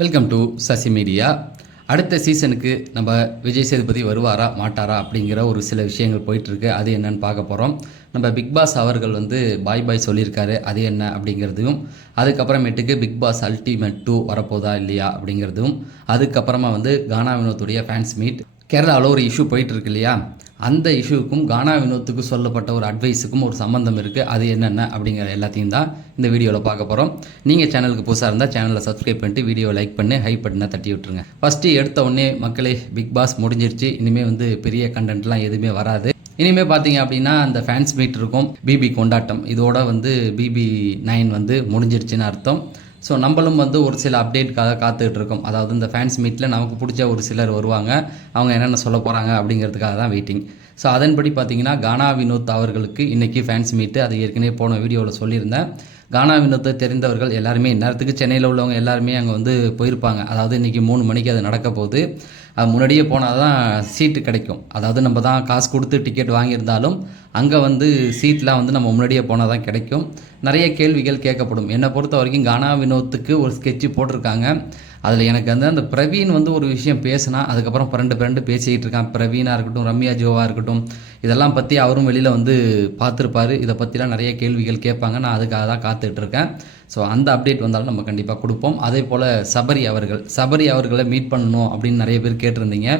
Welcome to Sasi media அடுத்த சீசனுக்கு நம்ம விஜய் சேதுபதி வருவாரா மாட்டாரா அப்படிங்கிற ஒரு சில விஷயங்கள் போயிட்டுருக்கு. அது என்னன்னு பார்க்க போகிறோம் நம்ம பிக் பாஸ் அவர்கள் வந்து பாய் பாய் சொல்லியிருக்காரு. அது என்ன அப்படிங்கிறதையும் அதுக்கப்புறமேட்டுக்கு பிக் பாஸ் அல்டிமேட் டூ வரப்போதா இல்லையா அப்படிங்கிறதும் அதுக்கப்புறமா வந்து கானா வினோத்துடைய ஃபேன்ஸ் மீட் கேரளாவில் ஒரு இஷ்யூ போயிட்டுருக்கு இல்லையா? அந்த இஷ்யூக்கும் கானா வினோத்துக்கு சொல்லப்பட்ட ஒரு அட்வைஸுக்கும் ஒரு சம்மந்தம் இருக்குது அது என்னென்ன அப்படிங்கிற எல்லாத்தையும் தான் இந்த வீடியோவில் பார்க்க போகிறோம் நீங்கள் சேனலுக்கு புதுசாக இருந்தால் சேனலை சப்ஸ்கிரைப் பண்ணிட்டு வீடியோ லைக் பண்ணி ஹை பட்டனை தட்டி விட்டுருங்க. ஃபஸ்ட்டு எடுத்த உடனே மக்களே பிக் பாஸ் முடிஞ்சிருச்சு. இனிமேல் வந்து பெரிய கண்டென்ட்லாம் எதுவுமே வராது. இனிமேல் பார்த்தீங்க அப்படின்னா அந்த ஃபேன்ஸ் மீட் இருக்கும். பிபி கொண்டாட்டம். இதோட வந்து பிபி நைன் வந்து முடிஞ்சிருச்சுன்னு அர்த்தம். ஸோ நம்மளும் வந்து ஒரு சில அப்டேட்காக காத்துக்கிட்டு இருக்கோம் அதாவது இந்த ஃபேன்ஸ் மீட்டில் நமக்கு பிடிச்ச ஒரு சிலர் வருவாங்க. அவங்க என்னென்ன சொல்ல போகிறாங்க அப்படிங்கிறதுக்காக தான் வெயிட்டிங் ஸோ அதன்படி பார்த்தீங்கன்னா கானா வினோத் அவர்களுக்கு இன்றைக்கி ஃபேன்ஸ் மீட்டு அது ஏற்கனவே போன வீடியோவில் சொல்லியிருந்தேன். கானா வினோத்தை தெரிந்தவர்கள் எல்லாருமே இந்நேரத்துக்கு சென்னையில் உள்ளவங்க எல்லாருமே அங்கே வந்து போயிருப்பாங்க. அதாவது இன்றைக்கி மூணு மணிக்கு அது நடக்க போகுது. அது முன்னாடியே போனால் தான் சீட்டு கிடைக்கும். அதாவது நம்ம தான் காசு கொடுத்து டிக்கெட் வாங்கியிருந்தாலும் அங்கே வந்து சீட்லாம் வந்து நம்ம முன்னாடியே போனால் தான் கிடைக்கும். நிறைய கேள்விகள் கேட்கப்படும். என்னை பொறுத்த வரைக்கும் கானா வினோத்துக்கு ஒரு ஸ்கெட்சு போட்டிருக்காங்க. அதில் எனக்கு வந்து அந்த பிரவீன் வந்து ஒரு விஷயம் பேசினா அதுக்கப்புறம் பரண்டு பரண்டு பேசிக்கிட்டு இருக்கான். பிரவீனாக இருக்கட்டும் ரம்யா ஜோவாக இருக்கட்டும். இதெல்லாம் பற்றி அவரும் வெளியில் வந்து பார்த்துருப்பாரு. இதை பற்றிலாம் நிறைய கேள்விகள் கேட்பாங்க. நான் அதுக்காக தான் காத்துட்டு இருக்கேன். ஸோ அந்த அப்டேட் வந்தாலும் நம்ம கண்டிப்பாக கொடுப்போம். அதே போல் சபரி அவர்கள். சபரி அவர்களை மீட் பண்ணணும் அப்படின்னு நிறைய பேர் கேட்டிருந்தீங்க.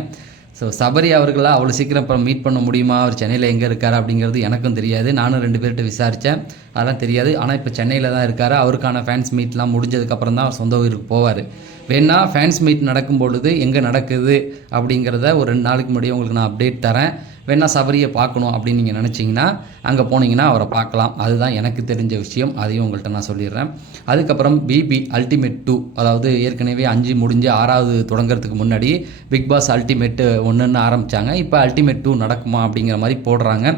ஸோ சபரி அவர்களை அவ்வளோ சீக்கிரம் இப்போ மீட் பண்ண முடியுமா? அவர் சென்னையில் எங்கே இருக்கார் அப்படிங்கிறது எனக்கும் தெரியாது. நானும் ரெண்டு பேர்கிட்ட விசாரித்தேன் அதெல்லாம் தெரியாது. ஆனால் இப்போ சென்னையில் தான் இருக்கார். அவருக்கான ஃபேன்ஸ் மீட்லாம் முடிஞ்சதுக்கப்புறம் தான் அவர் சொந்த ஊருக்கு போவார். வேணா ஃபேன்ஸ் மீட் நடக்கும் பொழுது எங்கே நடக்குது அப்படிங்கிறத ஒரு ரெண்டு நாளைக்கு முன்னாடி உங்களுக்கு நான் அப்டேட் தரேன். வேணால் சபரியை பார்க்கணும் அப்படின்னு நீங்கள் நினச்சிங்கன்னா அங்கே போனீங்கன்னா அவரை பார்க்கலாம். அதுதான் எனக்கு தெரிஞ்ச விஷயம். அதையும் உங்கள்கிட்ட நான் சொல்லிடுறேன். அதுக்கப்புறம் பிபி அல்டிமேட் டூ அதாவது ஏற்கனவே அஞ்சு முடிஞ்சு ஆறாவது தொடங்குறதுக்கு முன்னாடி பிக் பாஸ் அல்டிமேட் ஒன்றுன்னு ஆரம்பித்தாங்க இப்போ அல்டிமேட் டூ நடக்குமா அப்படிங்கிற மாதிரி போடுறாங்க.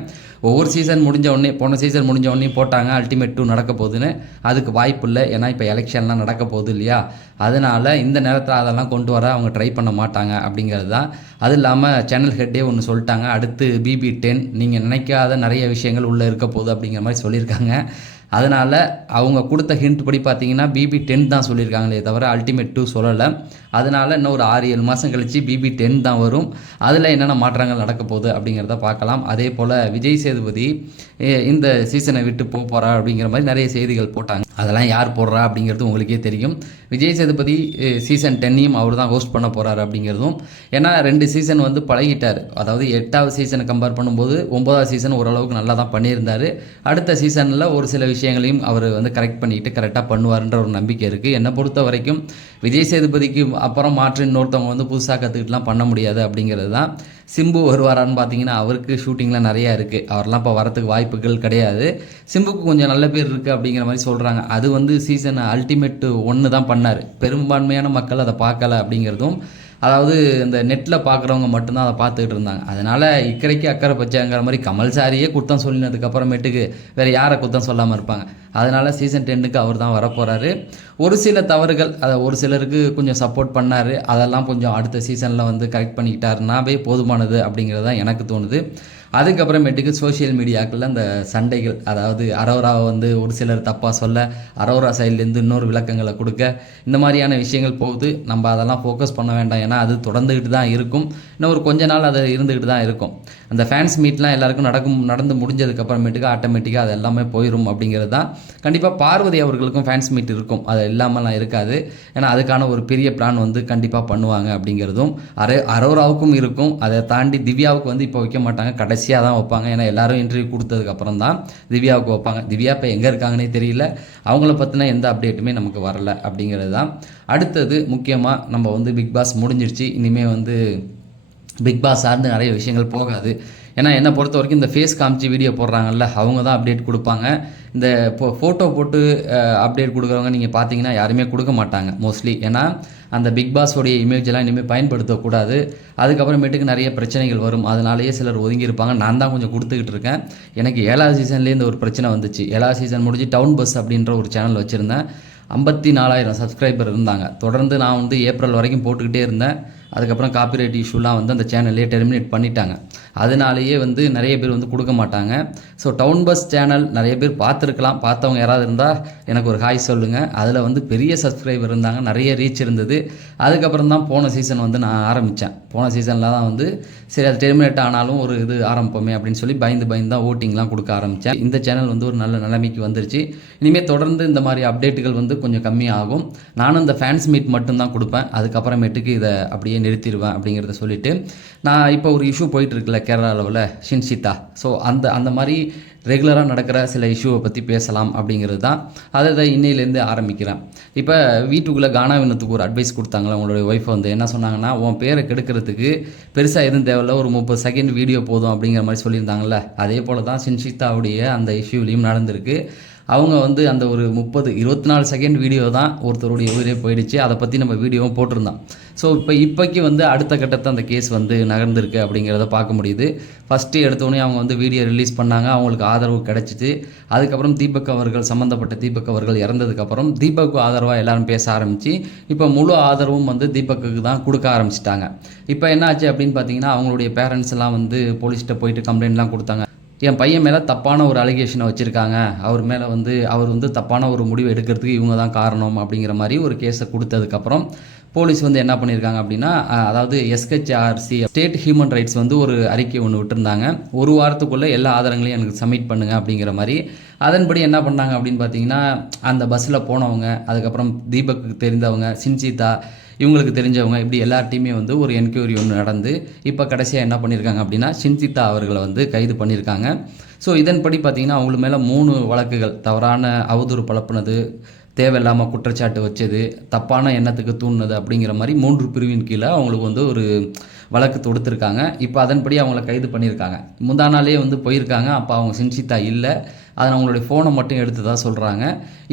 ஒவ்வொரு சீசன் முடிஞ்ச உடனே போன சீசன் முடிஞ்ச உடனே போட்டாங்க. அல்டிமேட் டூ நடக்க போகுதுன்னு அதுக்கு வாய்ப்பு இல்லை. ஏன்னா இப்போ எலெக்ஷன்லாம் நடக்க போகுது இல்லையா? அதனால் இந்த நேரத்தில் அதெல்லாம் கொண்டு வர அவங்க ட்ரை பண்ண மாட்டாங்க அப்படிங்கிறது தான். அது இல்லாமல் சேனல் ஹெட்டே ஒன்று சொல்லிட்டாங்க. அடுத்து பிபி டென் நீங்கள் நினைக்காத நிறைய விஷயங்கள் உள்ளே இருக்க போகுது அப்படிங்கிற மாதிரி சொல்லியிருக்காங்க. அதனால் அவங்க கொடுத்த ஹிண்ட் படி பார்த்தீங்கன்னா பிபி டென் தான் சொல்லியிருக்காங்களே தவிர அல்டிமேட் டூ சொல்லலை. அதனால் இன்னும் ஒரு ஆறு ஏழு மாதம் கழித்து பிபி டென் தான் வரும். அதில் என்னென்ன மாற்றங்கள் நடக்க போகுது அப்படிங்கிறத பார்க்கலாம். அதே போல் விஜய் சேதுபதி இந்த சீசனை விட்டு போக போகிறா அப்படிங்கிற மாதிரி நிறைய செய்திகள் போட்டாங்க. அதெல்லாம் யார் போடுறா அப்படிங்கிறது உங்களுக்கே தெரியும். விஜய் சேதுபதி சீசன் டென்னையும் அவர் தான் ஹோஸ்ட் பண்ண போகிறாரு அப்படிங்கிறதும் ஏன்னா ரெண்டு சீசன் வந்து பழகிட்டார். அதாவது எட்டாவது சீசனை கம்பேர் பண்ணும்போது ஒன்பதாவது சீசன் ஓரளவுக்கு நல்லா தான் பண்ணியிருந்தார். அடுத்த சீசனில் ஒரு சில விஷயம் விஷயங்களையும் அவர் வந்து கரெக்ட் பண்ணிட்டு கரெக்டாக பண்ணுவாருன்ற ஒரு நம்பிக்கை இருக்குது என்னை பொறுத்த வரைக்கும் விஜய் சேதுபதிக்கு அப்புறம் மாற்று இன்னொருத்தவங்க வந்து புதுசாக கற்றுக்கிட்டுலாம் பண்ண முடியாது அப்படிங்கிறது தான். சிம்பு வருவாரான்னு பார்த்தீங்கன்னா அவருக்கு ஷூட்டிங்லாம் நிறையா இருக்குது அவர்லாம் இப்போ வரத்துக்கு வாய்ப்புகள் கிடையாது. சிம்புக்கு கொஞ்சம் நல்ல பேர் இருக்குது அப்படிங்கிற மாதிரி சொல்கிறாங்க அது வந்து சீசன் அல்டிமேட் ஒன்று தான் பண்ணார். பெரும்பான்மையான மக்கள் அதை பார்க்கல அப்படிங்கிறதும் அதாவது இந்த நெட்டில் பார்க்குறவங்க மட்டும்தான் அதை பார்த்துக்கிட்டு இருந்தாங்க. அதனால் இக்கரைக்கு அக்கறை பச்சைங்கிற மாதிரி கமல் சாரியே குத்தம் சொல்லினதுக்கப்புறமேட்டுக்கு வேறு யாரை குத்தம் சொல்லாமல் இருப்பாங்க. அதனால் சீசன் டென்னுக்கு அவர் தான் வரப்போகிறாரு ஒரு சில தவறுகள் அதை ஒரு சிலருக்கு கொஞ்சம் சப்போர்ட் பண்ணார். அதெல்லாம் கொஞ்சம் அடுத்த சீசனில் வந்து கரெக்ட் பண்ணிக்கிட்டாருனாவே போதுமானது அப்படிங்கிறது தான் எனக்கு தோணுது. அதுக்கப்புறமேட்டுக்கு சோஷியல் மீடியாக்களில் அந்த சண்டைகள் அதாவது அரோராவை வந்து ஒரு சிலர் தப்பாக சொல்ல அரோரா சைட்லேருந்து இன்னொரு விளக்கங்களை கொடுக்க இந்த மாதிரியான விஷயங்கள் போகுது. நம்ம அதெல்லாம் ஃபோக்கஸ் பண்ண வேண்டாம். ஏன்னா அது தொடர்ந்துக்கிட்டு தான் இருக்கும். இன்னும் ஒரு கொஞ்ச நாள் அது இருந்துக்கிட்டு தான் இருக்கும். அந்த ஃபேன்ஸ் மீட்லாம் எல்லாருக்கும் நடக்கும் நடந்து முடிஞ்சதுக்கப்புறமேட்டுக்கு ஆட்டோமேட்டிக்காக அது எல்லாமே போயிடும் அப்படிங்கிறது தான். கண்டிப்பாக பார்வதி அவர்களுக்கும் ஃபேன்ஸ் மீட் இருக்கும். அது இல்லாமலாம் இருக்காது. ஏன்னா அதுக்கான ஒரு பெரிய பிளான் வந்து கண்டிப்பாக பண்ணுவாங்க அப்படிங்கிறதும் அரே அரோராவுக்கும் இருக்கும். அதை தாண்டி திவ்யாவுக்கு வந்து இப்போ வைக்க மாட்டாங்க. கடைசியாக தான் வைப்பாங்க. ஏன்னா எல்லாரும் இன்டர்வியூ கொடுத்ததுக்கு அப்புறம் தான் திவ்யாவுக்கு வைப்பாங்க. திவ்யா இப்போ எங்கே இருக்காங்கன்னே தெரியல. அவங்கள பற்றின எந்த அப்டேட்டுமே நமக்கு வரல அப்படிங்கிறது தான். அடுத்தது முக்கியமாக நம்ம வந்து பிக் பாஸ் முடிஞ்சிருச்சு. இனிமேல் வந்து பிக் பாஸ் சார்ந்து நிறைய விஷயங்கள் போகாது. ஏன்னா என்னை பொறுத்த வரைக்கும் இந்த ஃபேஸ் காமிச்சு வீடியோ போடுறாங்கல்ல அவங்க தான் அப்டேட் கொடுப்பாங்க. இந்த இப்போ ஃபோட்டோ போட்டு அப்டேட் கொடுக்குறவங்க நீங்கள் பார்த்தீங்கன்னா யாருமே கொடுக்க மாட்டாங்க மோஸ்ட்லி ஏன்னா அந்த பிக் பாஸோடைய இமேஜ் எல்லாம் இனிமேல் பயன்படுத்தக்கூடாது. அதுக்கப்புறமேட்டுக்கு நிறைய பிரச்சனைகள் வரும். அதனாலேயே சிலர் ஒதுங்கியிருப்பாங்க. நான் தான் கொஞ்சம் கொடுத்துக்கிட்டு இருக்கேன். எனக்கு ஏழாவது சீசன்லேயே இந்த ஒரு பிரச்சனை வந்துச்சு. ஏழாவது சீசன் முடிஞ்சு டவுன் பஸ் அப்படின்ற ஒரு சேனல் வச்சுருந்தேன். ஐம்பத்தி நாலாயிரம் சப்ஸ்கிரைபர் இருந்தாங்க. தொடர்ந்து நான் வந்து ஏப்ரல் வரைக்கும் போட்டுக்கிட்டே இருந்தேன். அதுக்கப்புறம் காப்பிரைட் இஷ்யூலாம் வந்து அந்த சேனல்லே டெர்மினேட் பண்ணிட்டாங்க. அதனாலேயே வந்து நிறைய பேர் வந்து கொடுக்க மாட்டாங்க. ஸோ டவுன் பஸ் சேனல் நிறைய பேர் பார்த்துருக்கலாம். பார்த்தவங்க யாராவது இருந்தால் எனக்கு ஒரு ஹாய் சொல்லுங்கள் அதில் வந்து பெரிய சப்ஸ்கிரைபர் இருந்தாங்க. நிறைய ரீச் இருந்தது. அதுக்கப்புறம் தான் போன சீசன் வந்து நான் ஆரம்பித்தேன் போன சீசனில் தான் வந்து சரி அது டெர்மினேட் ஆனாலும் ஒரு இது ஆரம்பிப்போமே அப்படின்னு சொல்லி பயந்து பயந்து தான் ஓட்டிங்லாம் கொடுக்க ஆரம்பித்தேன் இந்த சேனல் வந்து ஒரு நல்ல நிலைமைக்கு வந்துருச்சு. இனிமேல் தொடர்ந்து இந்த மாதிரி அப்டேட்டுகள் வந்து கொஞ்சம் கம்மியாகும். நானும் இந்த ஃபேன்ஸ் மீட் மட்டும்தான் கொடுப்பேன். அதுக்கப்புறமேட்டுக்கு இதை அப்படியே நிறுத்திடுவேன் அப்படிங்கிறத சொல்லிட்டு நான் இப்போ ஒரு இஷ்யூ போயிட்டுருக்குல்ல கேரளா அளவில் ஷின்ஷிதா. ஸோ அந்த அந்த மாதிரி ரெகுலராக நடக்கிற சில இஷ்யூவை பற்றி பேசலாம் அப்படிங்கிறது தான். அதை தான் இன்னையிலேருந்து ஆரம்பிக்கிறேன். இப்போ வீட்டுக்குள்ளே கானா வினத்துக்கு ஒரு அட்வைஸ் கொடுத்தாங்களே உங்களுடைய ஒய்ஃப் வந்து என்ன சொன்னாங்கன்னா உன் பேரை கெடுக்கிறதுக்கு பெருசாக எதுவும் தேவையில்ல ஒரு முப்பது செகண்ட் வீடியோ போதும் அப்படிங்கிற மாதிரி சொல்லியிருந்தாங்கல்ல. அதே போல் தான் ஷின்ஷிதாவுடைய அந்த இஷ்யூலையும் நடந்திருக்கு. அவங்க வந்து அந்த ஒரு முப்பது இருபத்தி நாலு செகண்ட் வீடியோ தான் ஒருத்தருடைய உயிரே போயிடுச்சு. அதை பற்றி நம்ம வீடியோவும் போட்டிருந்தோம். ஸோ இப்போ இப்போக்கி வந்து அடுத்த கட்டத்தை அந்த கேஸ் வந்து நகர்ந்திருக்கு அப்படிங்கிறத பார்க்க முடியுது. ஃபஸ்ட்டு எடுத்தோடனே அவங்க வந்து வீடியோ ரிலீஸ் பண்ணாங்க. அவங்களுக்கு ஆதரவு கிடச்சிச்சு. அதுக்கப்புறம் தீபக் அவர்கள் சம்மந்தப்பட்ட தீபக் அவர்கள் இறந்ததுக்கப்புறம் தீபக்கு ஆதரவாக எல்லாரும் பேச ஆரம்பித்து இப்போ முழு ஆதரவும் வந்து தீபக்குக்கு தான் கொடுக்க ஆரம்பிச்சிட்டாங்க. இப்போ என்ன ஆச்சு அப்படின்னு பார்த்தீங்கன்னா அவங்களுடைய பேரண்ட்ஸ் எல்லாம் வந்து போலீஸ்கிட்ட போயிட்டு கம்ப்ளைண்ட்லாம் கொடுத்தாங்க. என் பையன் மேலே தப்பான ஒரு அலிகேஷனை வச்சுருக்காங்க. அவர் மேலே வந்து அவர் வந்து தப்பான ஒரு முடிவு எடுக்கிறதுக்கு இவங்க தான் காரணம் அப்படிங்கிற மாதிரி ஒரு கேஸை கொடுத்ததுக்கப்புறம் போலீஸ் வந்து என்ன பண்ணியிருக்காங்க அப்படின்னா அதாவது எஸ்ஹெச்ஆர்சி ஸ்டேட் ஹியூமன் ரைட்ஸ் வந்து ஒரு அறிக்கை ஒன்று விட்டுருந்தாங்க. ஒரு வாரத்துக்குள்ளே எல்லா ஆதாரங்களையும் எனக்கு சப்மிட் பண்ணுங்க அப்படிங்கிற மாதிரி. அதன்படி என்ன பண்ணாங்க அப்படின்னு பார்த்தீங்கன்னா அந்த பஸ்ஸில் போனவங்க அதுக்கப்புறம் தீபக்கு தெரிந்தவங்க சின்சிதா இவங்களுக்கு தெரிஞ்சவங்க இப்படி எல்லார்ட்டையுமே வந்து ஒரு என்கொயரி ஒன்று நடந்து இப்போ கடைசியாக என்ன பண்ணியிருக்காங்க அப்படின்னா சின்சிதா அவர்களை வந்து கைது பண்ணியிருக்காங்க ஸோ இதன்படி பார்த்தீங்கன்னா அவங்களுக்கு மேலே மூணு வழக்குகள் தவறான அவதூறு பழப்புனது தேவையில்லாமல் குற்றச்சாட்டு வச்சது தப்பான எண்ணத்துக்கு தூண்டினது அப்படிங்கிற மாதிரி மூன்று பிரிவின் கீழே அவங்களுக்கு வந்து ஒரு வழக்கு தொடுத்திருக்காங்க. இப்போ அதன்படி அவங்கள கைது பண்ணியிருக்காங்க. முந்தா நாளே வந்து போயிருக்காங்க. அப்போ அவங்க சின்சித்தா இல்லை. அதை அவங்களுடைய ஃபோனை மட்டும் எடுத்து தான் சொல்கிறாங்க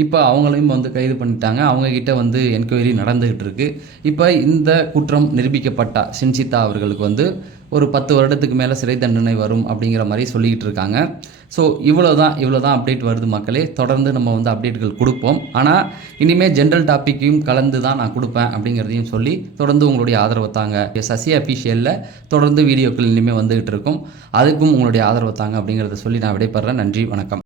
இப்போ அவங்களையும் வந்து கைது பண்ணிட்டாங்க. அவங்கக்கிட்ட வந்து என்கொயரி நடந்துக்கிட்டு இருக்குது இப்போ இந்த குற்றம் நிரூபிக்கப்பட்டா சின்சிதா அவர்களுக்கு வந்து ஒரு பத்து வருடத்துக்கு மேலே சிறை தண்டனை வரும் அப்படிங்கிற மாதிரி சொல்லிக்கிட்டு இருக்காங்க. ஸோ இவ்வளோ தான் இவ்வளோ தான் அப்டேட் வருது மக்களே. தொடர்ந்து நம்ம வந்து அப்டேட்டுகள் கொடுப்போம். ஆனால் இனிமேல் ஜென்ரல் டாப்பிக்கையும் கலந்து தான் நான் கொடுப்பேன் அப்படிங்கிறதையும் சொல்லி தொடர்ந்து உங்களுடைய ஆதரவை தாங்க. சசி அஃபிஷியலில் தொடர்ந்து வீடியோக்கள் இனிமேல் வந்துகிட்டு இருக்கும். அதுக்கும் உங்களுடைய ஆதரவை தாங்க அப்படிங்கிறத சொல்லி நான் விடைபெறேன் நன்றி வணக்கம்.